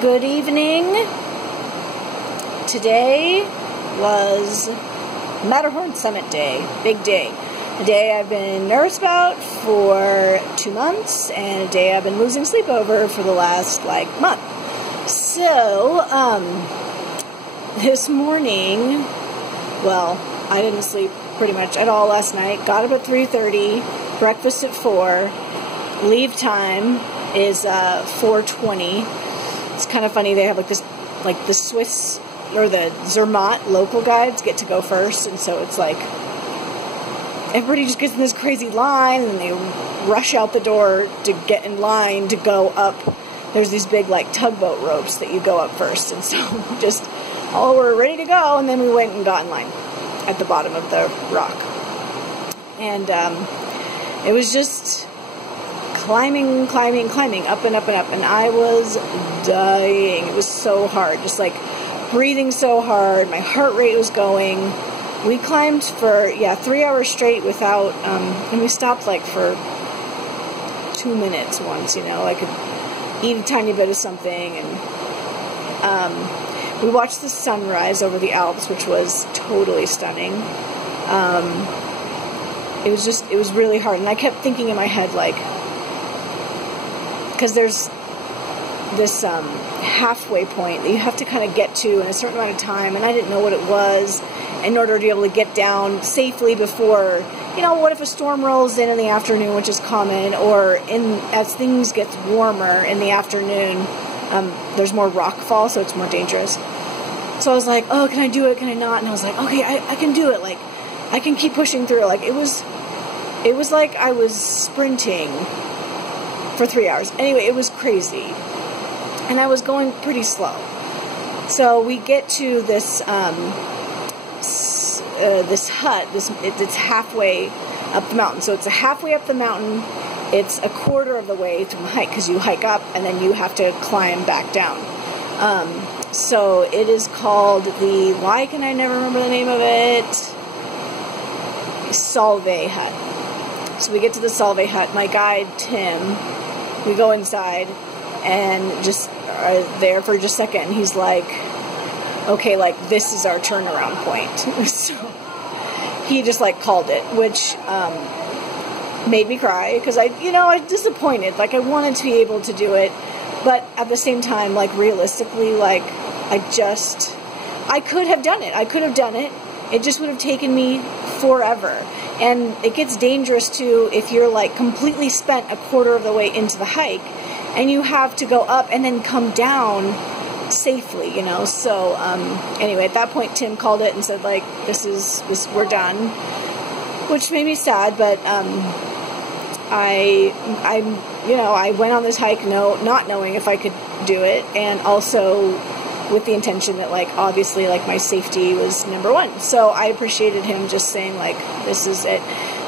Good evening. Today was Matterhorn Summit Day. Big day. A day I've been nervous about for 2 months, and a day I've been losing sleep over for the last, month. So, this morning, well, I didn't sleep pretty much at all last night. Got up at 3:30, breakfast at 4. Leave time is 4:20. It's kind of funny, they have the Swiss or the Zermatt local guides get to go first, and so it's like everybody just gets in this crazy line and they rush out the door to get in line to go up. There's these big tugboat ropes that you go up first, and so we're ready to go, and then we went and got in line at the bottom of the rock. And it was just climbing, up and up and up, and I was dying. It was so hard, breathing so hard. My heart rate was going. We climbed for 3 hours straight without, and we stopped for 2 minutes once. I could eat a tiny bit of something, and we watched the sunrise over the Alps, which was totally stunning. It was really hard, and I kept thinking in my head, because there's this halfway point that you have to kind of get to in a certain amount of time, and I didn't know what it was in order to be able to get down safely before, what if a storm rolls in the afternoon, which is common, or as things get warmer in the afternoon, there's more rock fall, so it's more dangerous. So I was like, oh, can I do it? Can I not? And I was like, okay, I can do it. I can keep pushing through. It was like I was sprinting for 3 hours. Anyway, it was crazy. And I was going pretty slow. So we get to this this hut. It's halfway up the mountain. So it's halfway up the mountain. It's a quarter of the way through the hike, because you hike up and then you have to climb back down. So it is called why can I never remember the name of it? Solvay Hut. So we get to the Solvay Hut. My guide, Tim, we go inside and just are there for just a second. And he's like, okay, this is our turnaround point. So he just called it, which made me cry, because I was disappointed. I wanted to be able to do it, but at the same time, realistically, I could have done it. It just would have taken me forever. And it gets dangerous too if you're completely spent a quarter of the way into the hike and you have to go up and then come down safely, So anyway, at that point Tim called it and said this we're done, which made me sad, but I went on this hike not knowing if I could do it, and also with the intention that obviously my safety was number one. So I appreciated him just saying this is it.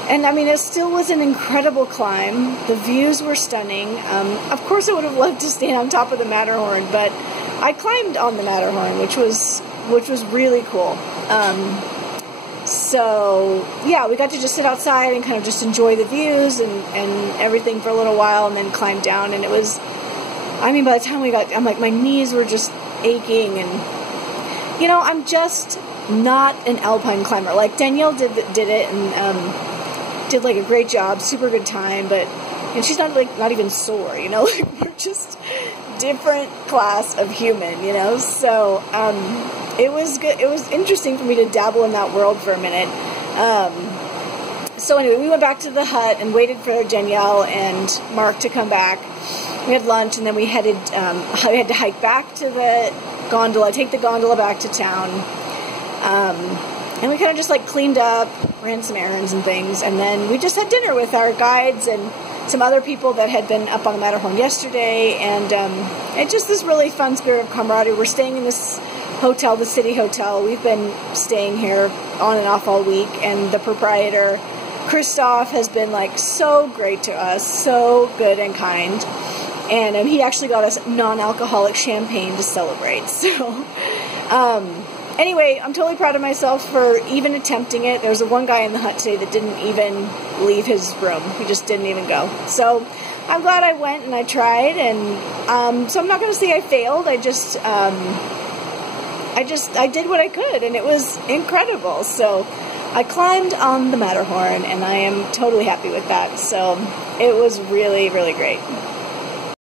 And it still was an incredible climb. The views were stunning. Of course I would have loved to stand on top of the Matterhorn, but I climbed on the Matterhorn, which was really cool. So yeah, we got to just sit outside and kind of just enjoy the views and everything for a little while, and then climb down. And it was, by the time we got, my knees were just aching, and I'm just not an alpine climber. Danielle did it and did a great job, super good time, and she's not even sore, we're just different class of human, so it was good. It was interesting for me to dabble in that world for a minute. So anyway, we went back to the hut and waited for Danielle and Mark to come back. We had lunch, and then we had to hike back to the gondola, take the gondola back to town. And we kind of just cleaned up, ran some errands and things, and then we just had dinner with our guides and some other people that had been up on the Matterhorn yesterday, and it's just this really fun spirit of camaraderie. We're staying in this hotel, the City Hotel. We've been staying here on and off all week, and the proprietor, Christoph, has been so great to us, so good and kind. And he actually got us non-alcoholic champagne to celebrate. So Anyway, I'm totally proud of myself for even attempting it. There was one guy in the hut today that didn't even leave his room. He just didn't even go. So I'm glad I went and I tried, and so I'm not going to say I failed. I did what I could, and it was incredible. So I climbed on the Matterhorn, and I am totally happy with that. So it was really, really great.